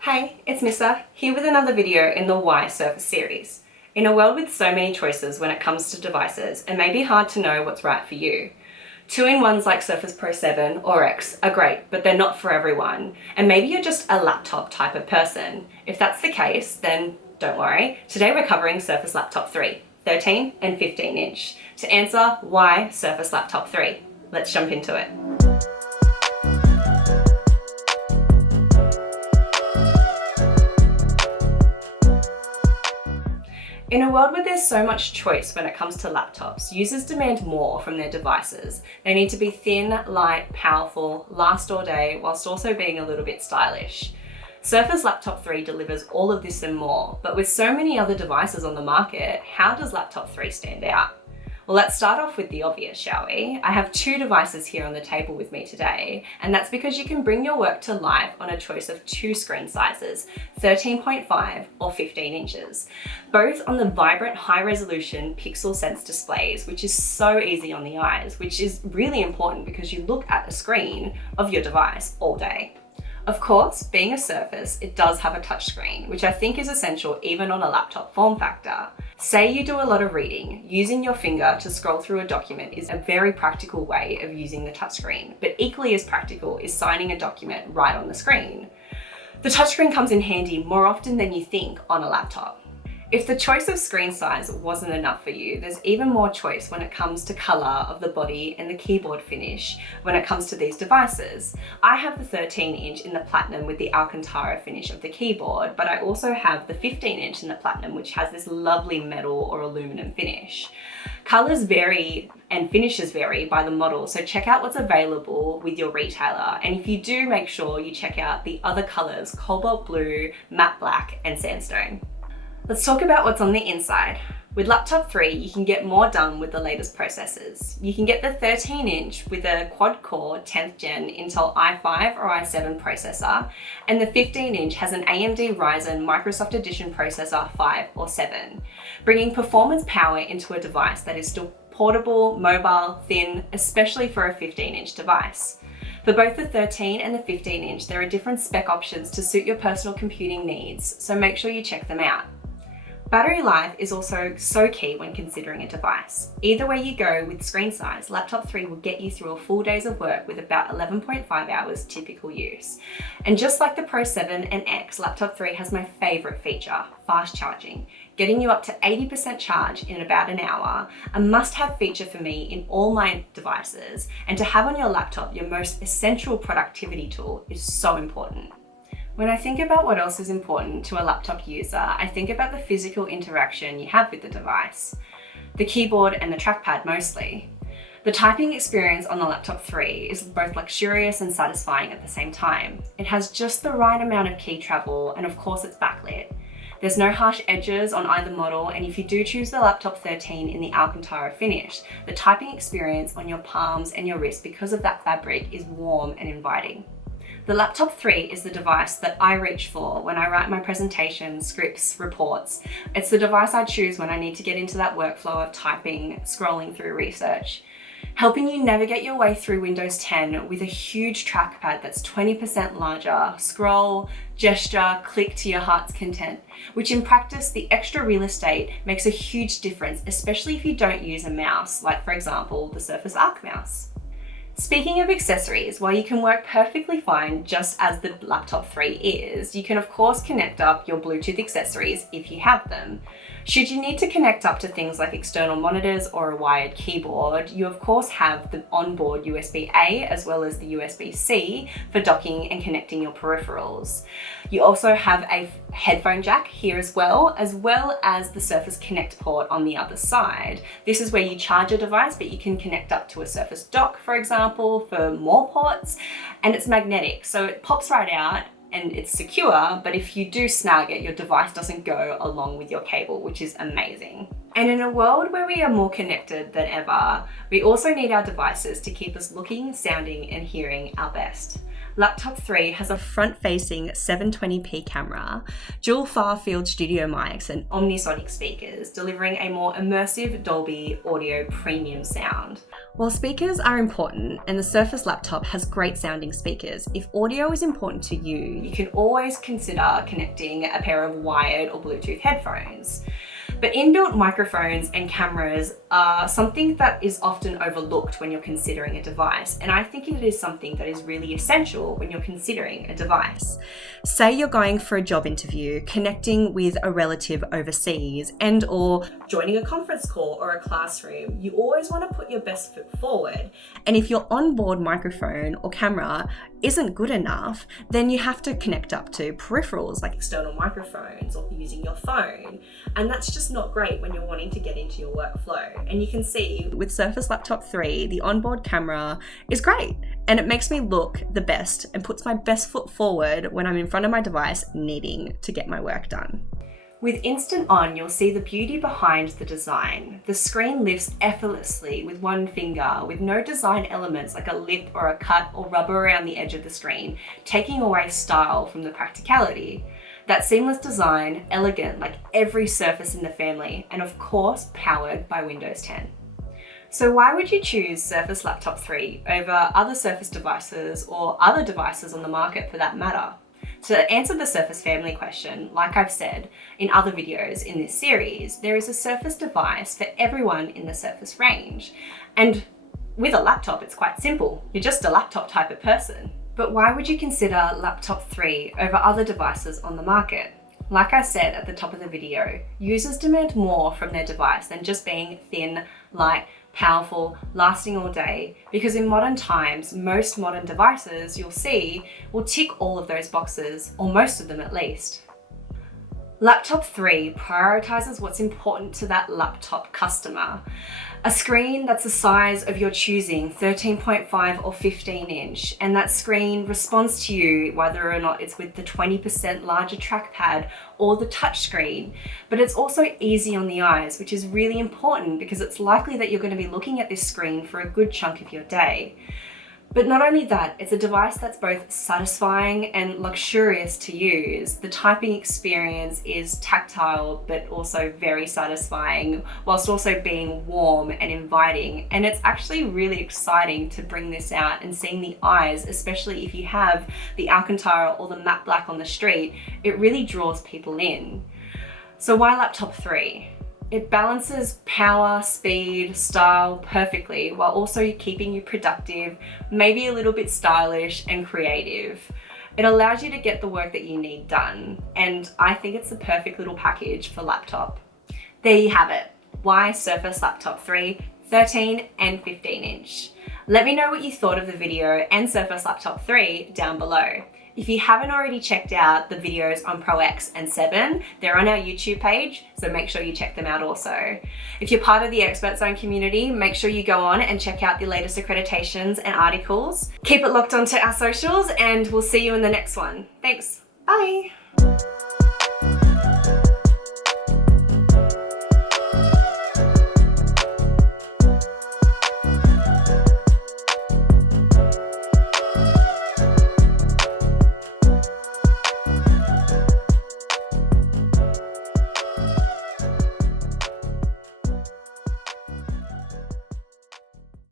Hey, it's Misa, here with another video in the Why Surface series. In a world with so many choices when it comes to devices, it may be hard to know what's right for you. Two-in-ones like Surface Pro 7 or X are great, but they're not for everyone. And maybe you're just a laptop type of person. If that's the case, then don't worry. Today we're covering Surface Laptop 3, 13 and 15 inch, to answer why Surface Laptop 3. Let's jump into it. In a world where there's so much choice when it comes to laptops, users demand more from their devices. They need to be thin, light, powerful, last all day, whilst also being a little bit stylish. Surface Laptop 3 delivers all of this and more, but with so many other devices on the market, how does Laptop 3 stand out? Well, let's start off with the obvious, shall we? I have two devices here on the table with me today, and that's because you can bring your work to life on a choice of two screen sizes, 13.5 or 15 inches, both on the vibrant high-resolution Pixel Sense displays, which is so easy on the eyes, which is really important because you look at the screen of your device all day. Of course, being a Surface, it does have a touchscreen, which I think is essential even on a laptop form factor. Say you do a lot of reading, using your finger to scroll through a document is a very practical way of using the touchscreen, but equally as practical is signing a document right on the screen. The touchscreen comes in handy more often than you think on a laptop. If the choice of screen size wasn't enough for you, there's even more choice when it comes to color of the body and the keyboard finish when it comes to these devices. I have the 13 inch in the platinum with the Alcantara finish of the keyboard, but I also have the 15 inch in the platinum, which has this lovely metal or aluminum finish. Colors vary and finishes vary by the model, so check out what's available with your retailer. And if you do, make sure you check out the other colors: cobalt blue, matte black, and sandstone. Let's talk about what's on the inside. With Laptop 3, you can get more done with the latest processors. You can get the 13 inch with a quad-core 10th gen Intel i5 or i7 processor, and the 15 inch has an AMD Ryzen Microsoft Edition processor 5 or 7, bringing performance power into a device that is still portable, mobile, thin, especially for a 15 inch device. For both the 13 and the 15 inch, there are different spec options to suit your personal computing needs, so make sure you check them out. Battery life is also so key when considering a device. Either way you go with screen size, Laptop 3 will get you through a full day's of work with about 11.5 hours typical use. And just like the Pro 7 and X, Laptop 3 has my favorite feature, fast charging, getting you up to 80% charge in about an hour, a must-have feature for me in all my devices, and to have on your laptop your most essential productivity tool is so important. When I think about what else is important to a laptop user, I think about the physical interaction you have with the device, the keyboard and the trackpad mostly. The typing experience on the Laptop 3 is both luxurious and satisfying at the same time. It has just the right amount of key travel, and of course it's backlit. There's no harsh edges on either model, and if you do choose the Laptop 13 in the Alcantara finish, the typing experience on your palms and your wrist because of that fabric is warm and inviting. The Laptop 3 is the device that I reach for when I write my presentations, scripts, reports. It's the device I choose when I need to get into that workflow of typing, scrolling through research, helping you navigate your way through Windows 10 with a huge trackpad that's 20% larger, scroll, gesture, click to your heart's content, which in practice, the extra real estate makes a huge difference, especially if you don't use a mouse, like for example, the Surface Arc mouse. Speaking of accessories, while you can work perfectly fine just as the Laptop 3 is, you can of course connect up your Bluetooth accessories if you have them. Should you need to connect up to things like external monitors or a wired keyboard, you of course have the onboard USB-A as well as the USB-C for docking and connecting your peripherals. You also have a headphone jack here as well as the Surface Connect port on the other side. This is where you charge a device, but you can connect up to a Surface dock, for example, for more ports, and it's magnetic, so it pops right out and it's secure, but if you do snag it, your device doesn't go along with your cable, which is amazing. And in a world where we are more connected than ever, we also need our devices to keep us looking, sounding, and hearing our best. Laptop 3 has a front-facing 720p camera, dual far-field studio mics and omnisonic speakers, delivering a more immersive Dolby audio premium sound. While speakers are important and the Surface Laptop has great sounding speakers, if audio is important to you, you can always consider connecting a pair of wired or Bluetooth headphones. But inbuilt microphones and cameras are something that is often overlooked when you're considering a device, and I think it is something that is really essential when you're considering a device. Say you're going for a job interview, connecting with a relative overseas, and or joining a conference call or a classroom, you always want to put your best foot forward. And if your onboard microphone or camera isn't good enough, then you have to connect up to peripherals like external microphones or using your phone. And that's just not great when you're wanting to get into your workflow. And you can see with Surface Laptop 3, the onboard camera is great and it makes me look the best and puts my best foot forward when I'm in front of my device needing to get my work done. With Instant On, you'll see the beauty behind the design. The screen lifts effortlessly with one finger, with no design elements like a lip or a cut or rubber around the edge of the screen, taking away style from the practicality. That seamless design, elegant like every Surface in the family, and of course powered by Windows 10. So why would you choose Surface Laptop 3 over other Surface devices or other devices on the market for that matter? To answer the Surface family question, like I've said in other videos in this series, there is a Surface device for everyone in the Surface range. And with a laptop, it's quite simple. You're just a laptop type of person. But why would you consider Laptop 3 over other devices on the market? Like I said at the top of the video, users demand more from their device than just being thin, light, powerful, lasting all day, because in modern times, most modern devices you'll see will tick all of those boxes, or most of them at least. Laptop 3 prioritizes what's important to that laptop customer. A screen that's the size of your choosing, 13.5 or 15 inch, and that screen responds to you whether or not it's with the 20% larger trackpad or the touch screen. But it's also easy on the eyes, which is really important because it's likely that you're going to be looking at this screen for a good chunk of your day. But not only that, it's a device that's both satisfying and luxurious to use. The typing experience is tactile, but also very satisfying, whilst also being warm and inviting. And it's actually really exciting to bring this out and seeing the eyes, especially if you have the Alcantara or the matte black on the street, it really draws people in. So why Laptop 3? It balances power, speed, style perfectly while also keeping you productive, maybe a little bit stylish and creative. It allows you to get the work that you need done, and I think it's the perfect little package for laptop. There you have it. Why Surface Laptop 3, 13 and 15 inch. Let me know what you thought of the video and Surface Laptop 3 down below. If you haven't already checked out the videos on Pro X and 7, they're on our YouTube page, so make sure you check them out also. If you're part of the ExpertZone community, make sure you go on and check out the latest accreditations and articles. Keep it locked onto our socials and we'll see you in the next one. Thanks, bye.